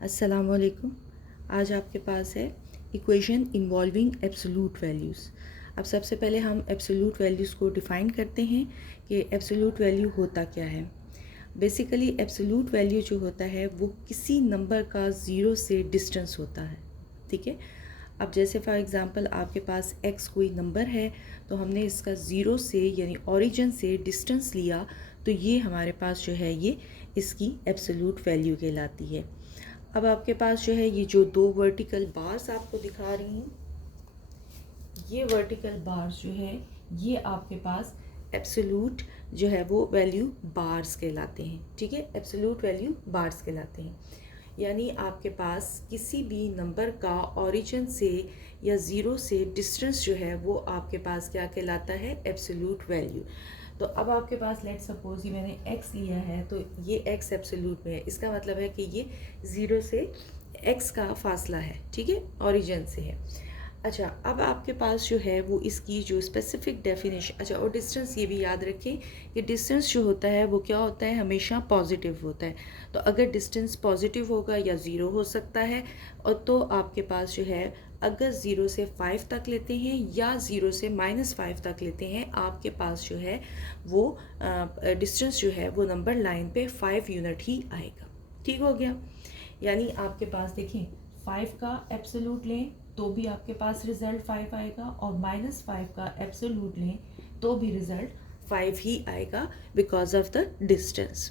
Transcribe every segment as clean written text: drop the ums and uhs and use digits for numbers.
अस्सलामुअलैकुम। आज आपके पास है इक्वेशन इन्वॉल्विंग एब्सोल्यूट वैल्यूज़। अब सबसे पहले हम एब्सोल्यूट वैल्यूज़ को डिफ़ाइन करते हैं कि एब्सोल्यूट वैल्यू होता क्या है। बेसिकली एब्सोल्यूट वैल्यू जो होता है वो किसी नंबर का ज़ीरो से डिस्टेंस होता है। ठीक है। अब जैसे फॉर एग्ज़ाम्पल आपके पास x कोई नंबर है, तो हमने इसका ज़ीरो से यानी ओरिजिन से डिस्टेंस लिया, तो ये हमारे पास जो है ये इसकी एब्सोल्यूट वैल्यू कहलाती है। अब आपके पास जो है ये जो दो वर्टिकल बार्स आपको दिखा रही हूँ, ये वर्टिकल बार्स जो है ये आपके पास एब्सोल्यूट जो है वो वैल्यू बार्स कहलाते हैं। ठीक है, एब्सोल्यूट वैल्यू बार्स कहलाते हैं। यानी आपके पास किसी भी नंबर का ओरिजिन से या ज़ीरो से डिस्टेंस जो है वो आपके पास क्या कहलाता है, एब्सोल्यूट वैल्यू। तो अब आपके पास लेट सपोज ये मैंने x लिया है, तो ये x एब्सोल्यूट में है। इसका मतलब है कि ये ज़ीरो से x का फासला है। ठीक है, ओरिजिन से है। अच्छा, अब आपके पास जो है वो इसकी जो स्पेसिफिक डेफिनेशन, अच्छा और डिस्टेंस ये भी याद रखें कि डिस्टेंस जो होता है वो क्या होता है, हमेशा पॉजिटिव होता है। तो अगर डिस्टेंस पॉजिटिव होगा या ज़ीरो हो सकता है, और तो आपके पास जो है अगर ज़ीरो से 5 तक लेते हैं या ज़ीरो से -5 तक लेते हैं, आपके पास जो है वो डिस्टेंस जो है वो नंबर लाइन पे 5 यूनिट ही आएगा। ठीक हो गया। यानी आपके पास देखें 5 का एब्सोल्यूट लें तो भी आपके पास रिजल्ट 5 आएगा, और -5 का एब्सोल्यूट लें तो भी रिजल्ट 5 ही आएगा बिकॉज ऑफ द डिस्टेंस।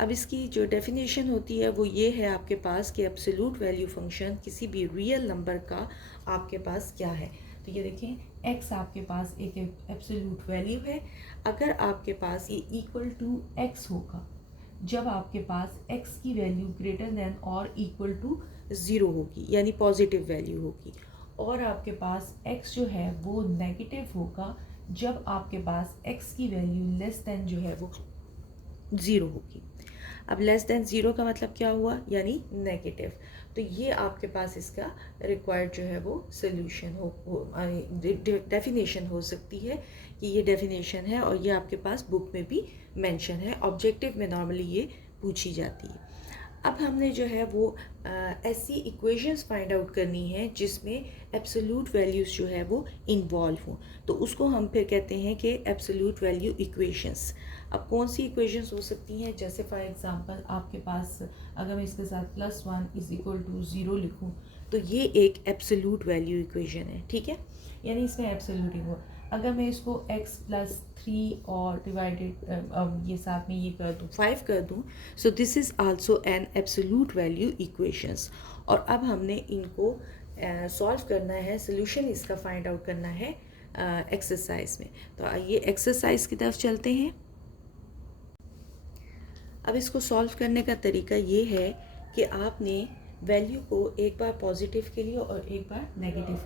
अब इसकी जो डेफिनेशन होती है वो ये है आपके पास कि एब्सोल्यूट वैल्यू फंक्शन किसी भी रियल नंबर का आपके पास क्या है। तो ये देखें x आपके पास एक एब्सोल्यूट वैल्यू है। अगर आपके पास ये इक्वल टू x होगा जब आपके पास x की वैल्यू ग्रेटर देन और इक्वल टू ज़ीरो होगी, यानी पॉजिटिव वैल्यू होगी, और आपके पास x जो है वो नेगेटिव होगा जब आपके पास x की वैल्यू लेस देन जो है वो ज़ीरो होगी। अब लेस देन ज़ीरो का मतलब क्या हुआ, यानी नेगेटिव। तो ये आपके पास इसका रिक्वायर्ड जो है वो सोल्यूशन डेफिनेशन हो सकती है कि ये डेफिनेशन है, और ये आपके पास बुक में भी मेंशन है, ऑब्जेक्टिव में नॉर्मली ये पूछी जाती है। अब हमने जो है वो ऐसी इक्वेशंस फाइंड आउट करनी है जिसमें एब्सोल्यूट वैल्यूज़ जो है वो इन्वॉल्व हों, तो उसको हम फिर कहते हैं कि एब्सोल्यूट वैल्यू इक्वेशंस। अब कौन सी इक्वेशंस हो सकती हैं, जैसे फॉर एग्जांपल आपके पास अगर मैं इसके साथ +1 इज इक्वल टू ज़ीरो लिखूँ, तो ये एक एब्सोल्यूट वैल्यू इक्वेशन है। ठीक है, यानी इसमें एब्सोल्यूट ही हो। अगर मैं इसको x+3 और डिवाइडेड ये साथ में ये कर दूँ 5 कर दूँ, so this is also an absolute value equations. और अब हमने इनको सॉल्व करना है, सोल्यूशन इसका फाइंड आउट करना है एक्सरसाइज में। तो आइए एक्सरसाइज की तरफ चलते हैं। अब इसको सॉल्व करने का तरीका ये है कि आपने वैल्यू को एक बार पॉजिटिव के लिए और एक बार नेगेटिव।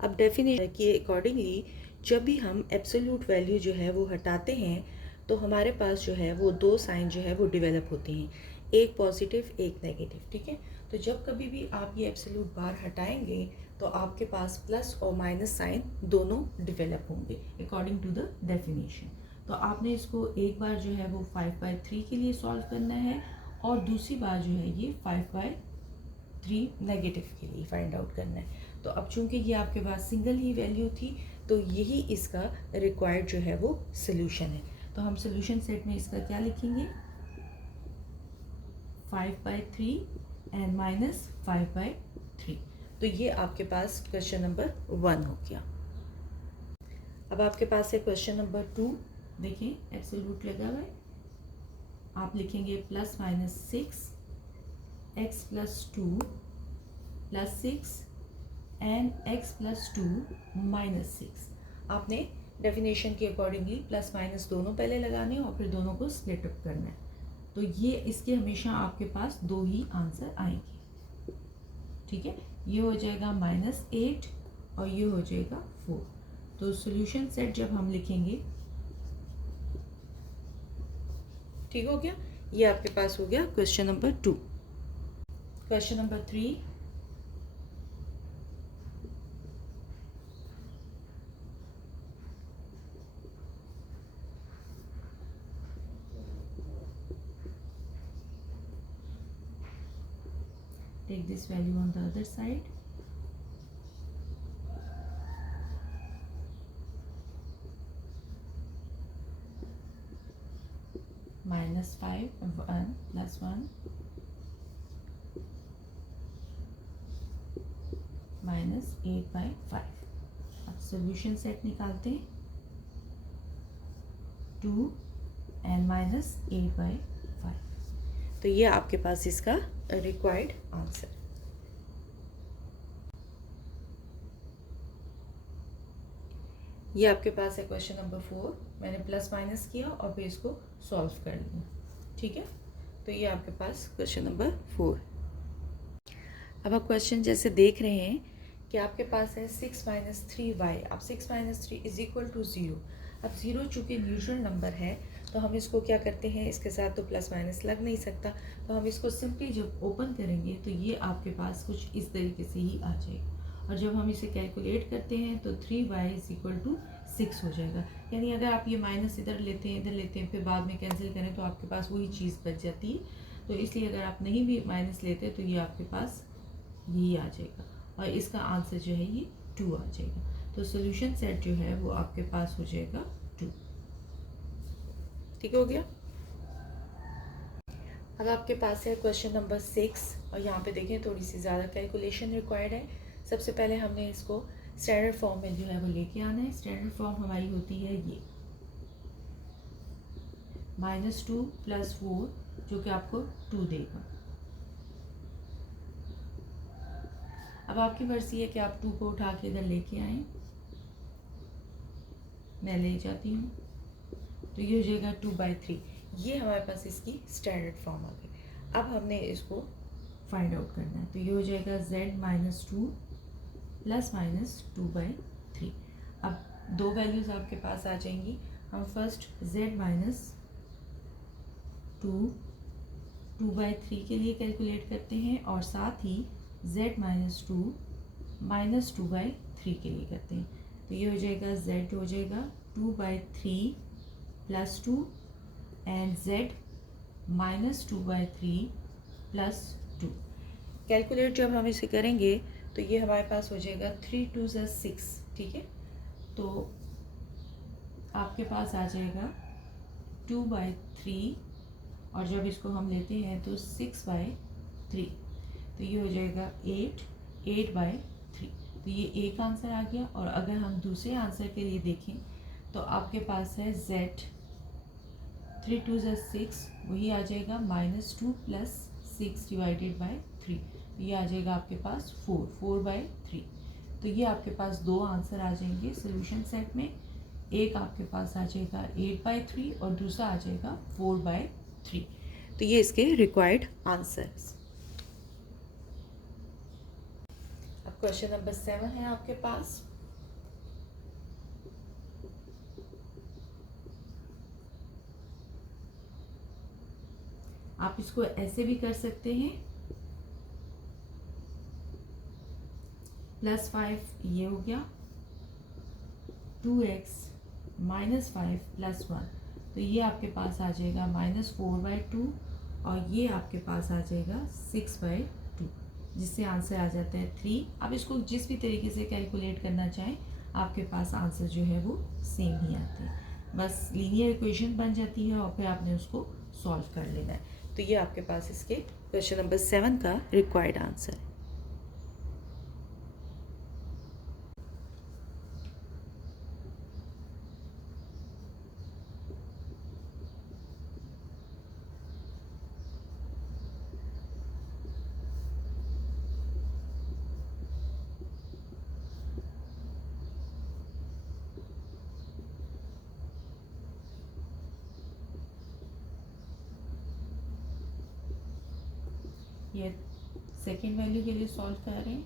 अब डेफिनेशन के अकॉर्डिंगली जब भी हम एब्सोल्यूट वैल्यू जो है वो हटाते हैं, तो हमारे पास जो है वो दो साइन जो है वो डेवलप होते हैं, एक पॉजिटिव एक नेगेटिव। ठीक है, तो जब कभी भी आप ये एब्सोल्यूट बार हटाएंगे तो आपके पास प्लस और माइनस साइन दोनों डेवलप होंगे अकॉर्डिंग टू द डेफिनेशन। तो आपने इसको एक बार जो है वो 5/3 के लिए सॉल्व करना है, और दूसरी बार जो है ये 5/3 नेगेटिव के लिए फाइंड आउट करना है। तो अब चूंकि ये आपके पास सिंगल ही वैल्यू थी, तो यही इसका रिक्वायर्ड जो है वो सोल्यूशन है। तो हम सोल्यूशन सेट में इसका क्या लिखेंगे, 5/3 एंड -5/3। तो ये आपके पास क्वेश्चन नंबर 1 हो गया। अब आपके पास है क्वेश्चन नंबर 2। देखिए एब्सोल्यूट लगा हुआ है, आप लिखेंगे +-6 x+2 +6 एंड x+2 -6। आपने डेफिनेशन के अकॉर्डिंगली प्लस माइनस दोनों पहले लगाने और फिर दोनों को स्प्लिट अप करना है। तो ये इसके हमेशा आपके पास दो ही आंसर आएंगे। ठीक है, ये हो जाएगा -8 और ये हो जाएगा 4। तो सॉल्यूशन सेट जब हम लिखेंगे, ठीक हो गया, ये आपके पास हो गया question number 2। Question number 3, take this value on the other side, -5 1 + 1 -8/5। अब सोल्यूशन सेट निकालते हैं, 2 and -8/5। तो ये आपके पास इसका रिक्वायर्ड आंसर। ये आपके पास है क्वेश्चन नंबर 4। मैंने प्लस माइनस किया और फिर इसको सॉल्व कर लिया, ठीक है। तो ये आपके पास क्वेश्चन नंबर 4। अब आप क्वेश्चन जैसे देख रहे हैं कि आपके पास है 6 - 3y। अब 6 - 3 = 0। अब 0 चूँकि न्यूट्रल नंबर है तो हम इसको क्या करते हैं, इसके साथ तो प्लस माइनस लग नहीं सकता, तो हम इसको सिंपली जब ओपन करेंगे तो ये आपके पास कुछ इस तरीके से ही आ जाएगा। और जब हम इसे कैलकुलेट करते हैं तो 3y = 6 हो जाएगा। यानी अगर आप ये माइनस इधर लेते हैं, इधर लेते हैं, फिर बाद में कैंसिल करें तो आपके पास वही चीज़ बच जाती है। तो इसलिए अगर आप नहीं भी माइनस लेते तो ये आपके पास यही आ जाएगा और इसका आंसर जो है ये 2 आ जाएगा। तो सोल्यूशन सेट जो है वो आपके पास हो जाएगा 2। ठीक हो गया। अब आपके पास है क्वेश्चन नंबर 6 और यहाँ पे देखें थोड़ी सी ज़्यादा कैलकुलेशन रिक्वायर्ड है। सबसे पहले हमने इसको स्टैंडर्ड फॉर्म में जो है वो लेके आना है। स्टैंडर्ड फॉर्म हमारी होती है ये -2 + 4 जो कि आपको 2 देगा। अब आपकी मर्जी है कि आप 2 को उठा के इधर लेके आएँ, मैं ले जाती हूँ, तो ये हो जाएगा 2/3। ये हमारे पास इसकी स्टैंडर्ड फॉर्म आ गई। अब हमने इसको फाइंड आउट करना है, तो ये हो जाएगा z - 2 ± 2/3। अब दो वैल्यूज़ आपके पास आ जाएंगी। हम फर्स्ट z - 2 2/3 के लिए कैलकुलेट करते हैं और साथ ही z - 2 -2/3 के लिए करते हैं। तो ये हो जाएगा z हो जाएगा 2/3 + 2 एंड z -2/3 + 2। कैलकुलेट जब हम इसे करेंगे तो ये हमारे पास हो जाएगा 3 × 2 = 6, ठीक है। तो आपके पास आ जाएगा 2/3 और जब इसको हम लेते हैं तो 6/3, तो ये हो जाएगा 8/3। तो ये एक आंसर आ गया। और अगर हम दूसरे आंसर के लिए देखें तो आपके पास है z 3 × 2 = 6, वही आ जाएगा -2 + 6 / 3, ये आ जाएगा आपके पास 4/3। तो ये आपके पास दो आंसर आ जाएंगे सोल्यूशन सेट में। एक आपके पास आ जाएगा 8/3 और दूसरा आ जाएगा 4/3। तो ये इसके रिक्वायर्ड आंसर्स। अब क्वेश्चन नंबर 7 है आपके पास। आप इसको ऐसे भी कर सकते हैं, +5 ये हो गया, 2x - 5 + 1, तो ये आपके पास आ जाएगा -4/2 और ये आपके पास आ जाएगा 6/2, जिससे आंसर आ जाता है 3। आप इसको जिस भी तरीके से कैलकुलेट करना चाहें आपके पास आंसर जो है वो सेम ही आते हैं। बस लीनियर इक्वेशन बन जाती है और फिर आपने उसको सॉल्व कर लेना है। तो ये आपके पास इसके क्वेश्चन नंबर 7 का रिक्वायर्ड आंसर है। ये सेकेंड वैल्यू के लिए सॉल्व कर रहे हैं।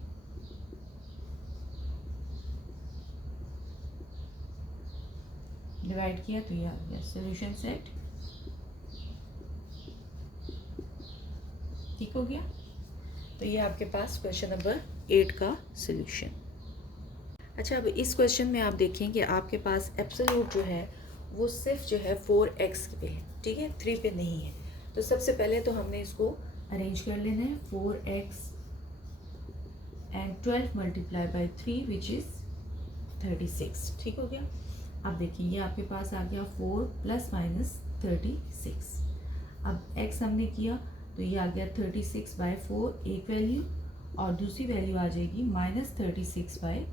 डिवाइड किया तो ये आ गया सोल्यूशन सेट। ठीक हो गया। तो ये आपके पास क्वेश्चन नंबर 8 का सोल्यूशन। अच्छा, अब इस क्वेश्चन में आप देखें कि आपके पास एब्सोल्यूट जो है वो सिर्फ जो है 4x पे है, ठीक है, 3 पे नहीं है। तो सबसे पहले तो हमने इसको अरेंज कर लेना है। 4x and 12 multiply by 3 which is 36। ठीक हो गया। अब देखिए ये आपके पास आ गया 4 प्लस माइनस 36। अब x हमने किया तो ये आ गया 36/4 एक वैल्यू, और दूसरी वैल्यू आ जाएगी -36/4,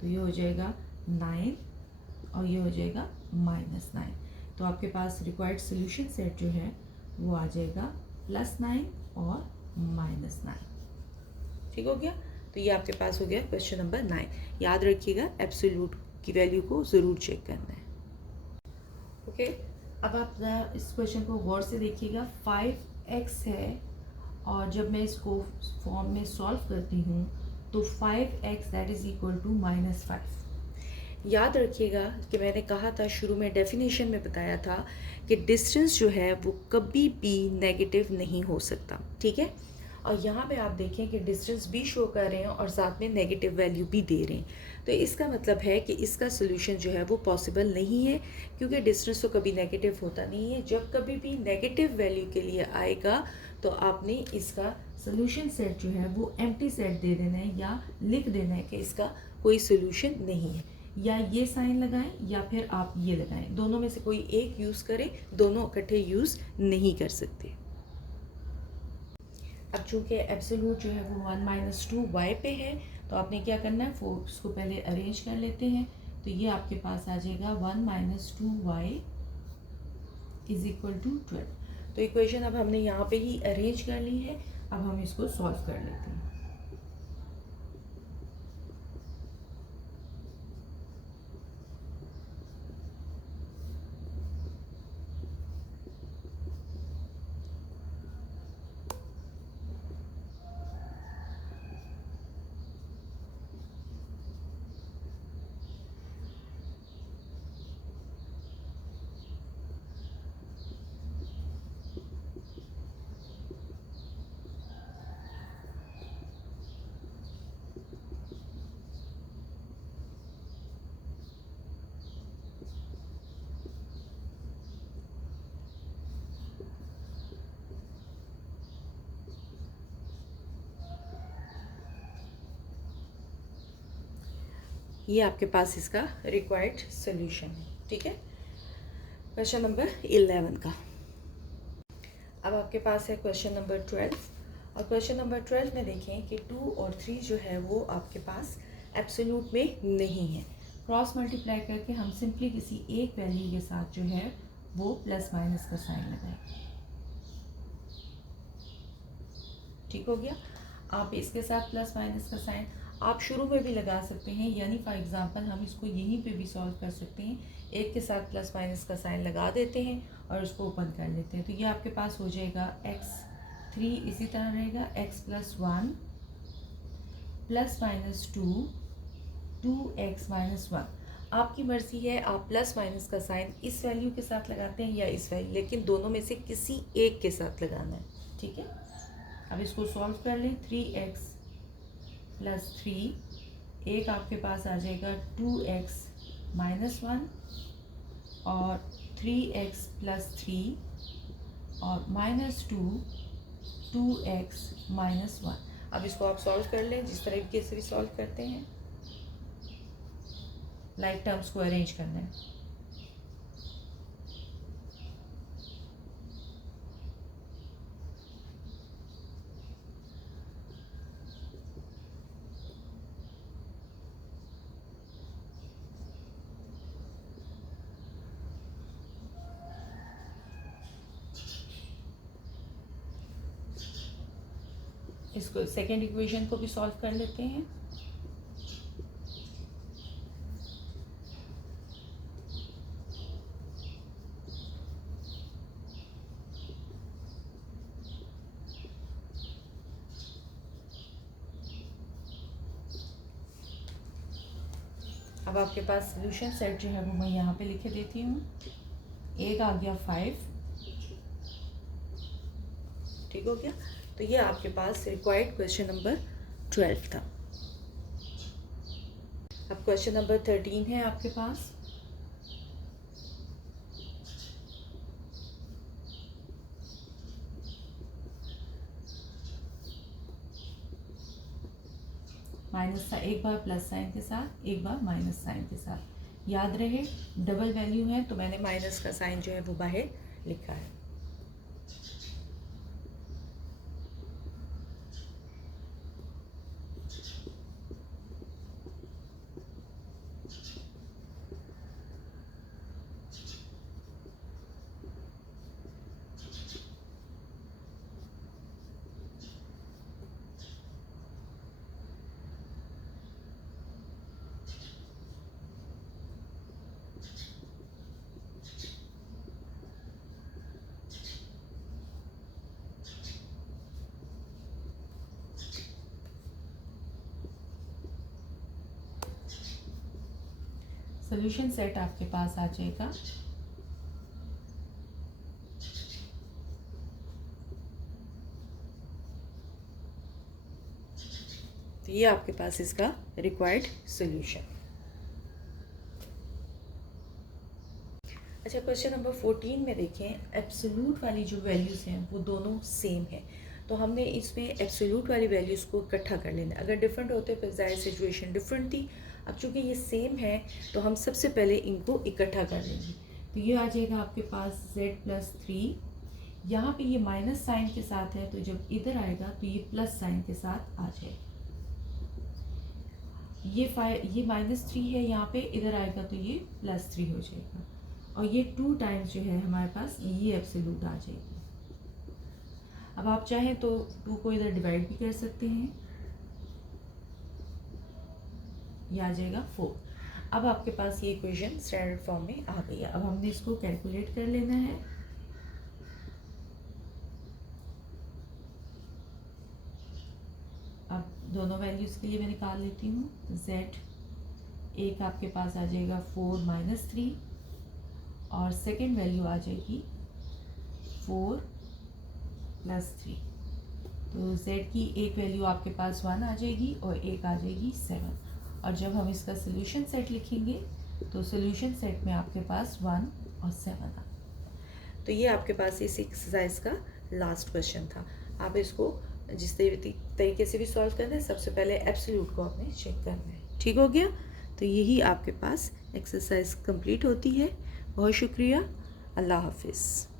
तो ये हो जाएगा 9 और ये हो जाएगा -9। तो आपके पास रिक्वायर्ड सोल्यूशन सेट जो है वो आ जाएगा +9 और -9। ठीक हो गया। तो ये आपके पास हो गया क्वेश्चन नंबर 9। याद रखिएगा एब्सोल्यूट की वैल्यू को ज़रूर चेक करना है। ओके, अब आप इस क्वेश्चन को गौर से देखिएगा। 5x है और जब मैं इसको फॉर्म में सॉल्व करती हूँ तो 5x that is equal to -5। याद रखिएगा कि मैंने कहा था शुरू में, डेफिनेशन में बताया था कि डिस्टेंस जो है वो कभी भी नेगेटिव नहीं हो सकता। ठीक है, और यहाँ पे आप देखें कि डिस्टेंस भी शो कर रहे हैं और साथ में नेगेटिव वैल्यू भी दे रहे हैं, तो इसका मतलब है कि इसका सोल्यूशन जो है वो पॉसिबल नहीं है, क्योंकि डिस्टेंस तो कभी नेगेटिव होता नहीं है। जब कभी भी नेगेटिव वैल्यू के लिए आएगा तो आपने इसका सोल्यूशन सेट जो है वो एम्प्टी सेट दे देना है, या लिख देना है कि इसका कोई सोल्यूशन नहीं है। या ये साइन लगाएं या फिर आप ये लगाएं, दोनों में से कोई एक यूज़ करें, दोनों इकट्ठे यूज़ नहीं कर सकते। अब चूँकि एब्सोल्यूट जो है वो 1 - 2 y पे है, तो आपने क्या करना है, फोर्स को पहले अरेंज कर लेते हैं। तो ये आपके पास आ जाएगा 1 - 2y इज इक्वल टू 12। तो इक्वेशन अब हमने यहाँ पे ही अरेंज कर ली है। अब हम इसको सॉल्व कर लेते हैं। ये आपके पास इसका रिक्वायर्ड सोल्यूशन है। ठीक है, क्वेश्चन नंबर 11 का। अब आपके पास है क्वेश्चन नंबर 12, और क्वेश्चन नंबर 12 में देखें कि 2 और 3 जो है वो आपके पास एब्सोल्यूट में नहीं है। क्रॉस मल्टीप्लाई करके हम सिंपली किसी एक वैल्यू के साथ जो है वो प्लस माइनस का साइन लगाएं। ठीक हो गया। आप इसके साथ प्लस माइनस का साइन आप शुरू में भी लगा सकते हैं, यानी फॉर एग्जांपल हम इसको यहीं पे भी सॉल्व कर सकते हैं। एक के साथ प्लस माइनस का साइन लगा देते हैं और उसको ओपन कर लेते हैं। तो ये आपके पास हो जाएगा x3, इसी तरह रहेगा x+1 +-2 2x-1। आपकी मर्ज़ी है, आप प्लस माइनस का साइन इस वैल्यू के साथ लगाते हैं या इस वैल्यू, लेकिन दोनों में से किसी एक के साथ लगाना है। ठीक है, अब इसको सॉल्व कर लें। 3x + 3, एक आपके पास आ जाएगा 2x-1 और 3x + 3 और -2 2x-1। अब इसको आप सॉल्व कर लें जिस तरीके से भी सॉल्व करते हैं। लाइक टर्म्स को अरेंज करना है। इसको सेकेंड इक्वेशन को भी सॉल्व कर लेते हैं। अब आपके पास सोल्यूशन सेट जो है वो मैं यहाँ पे लिखे देती हूँ। एक आ गया 5। ठीक हो गया। तो ये आपके पास रिक्वायर्ड क्वेश्चन नंबर 12 था। अब क्वेश्चन नंबर 13 है आपके पास। माइनस का एक बार प्लस साइन के साथ, एक बार माइनस साइन के साथ। याद रहे डबल वैल्यू है तो मैंने माइनस का साइन जो है वो बाहर लिखा है। सोल्यूशन सेट आपके पास आ जाएगा। तो ये आपके पास इसका रिक्वायर्ड सोल्यूशन। अच्छा, क्वेश्चन नंबर 14 में देखें, एब्सोल्यूट वाली जो वैल्यूज़ हैं वो दोनों सेम हैं, तो हमने इसमें एब्सोल्यूट वाली वैल्यूज़ को इकट्ठा कर लेना। अगर डिफरेंट होते फिर ज़ाहिर सिचुएशन डिफरेंट थी। अब चूँकि ये सेम है तो हम सबसे पहले इनको इकट्ठा कर लेंगे। तो ये आ जाएगा आपके पास z+3, यहाँ पे ये माइनस साइन के साथ है तो जब इधर आएगा तो ये प्लस साइन के साथ आ जाएगा। ये -3 है यहाँ पे, इधर आएगा तो ये +3 हो जाएगा, और ये 2 टाइम्स जो है हमारे पास ये एब्सोल्यूट आ जाएगी। अब आप चाहें तो 2 को इधर डिवाइड भी कर सकते हैं, ये आ जाएगा 4। अब आपके पास ये इक्वेशन स्टैंडर्ड फॉर्म में आ गई है। अब हमने इसको कैलकुलेट कर लेना है। अब दोनों वैल्यूज़ के लिए मैं निकाल लेती हूँ। z एक आपके पास आ जाएगा 4 - 3, और सेकेंड वैल्यू आ जाएगी 4 + 3। तो z की एक वैल्यू आपके पास 1 आ जाएगी और एक आ जाएगी 7। और जब हम इसका सोल्यूशन सेट लिखेंगे तो सोल्यूशन सेट में आपके पास 1 और 7 आ। तो ये आपके पास इस एक्सरसाइज का लास्ट क्वेश्चन था। आप इसको जिस तरीके से भी सॉल्व करना है, सबसे पहले एब्सोल्यूट को आपने चेक करना है। ठीक हो गया? तो यही आपके पास एक्सरसाइज कंप्लीट होती है। बहुत शुक्रिया। अल्लाह हाफिज़।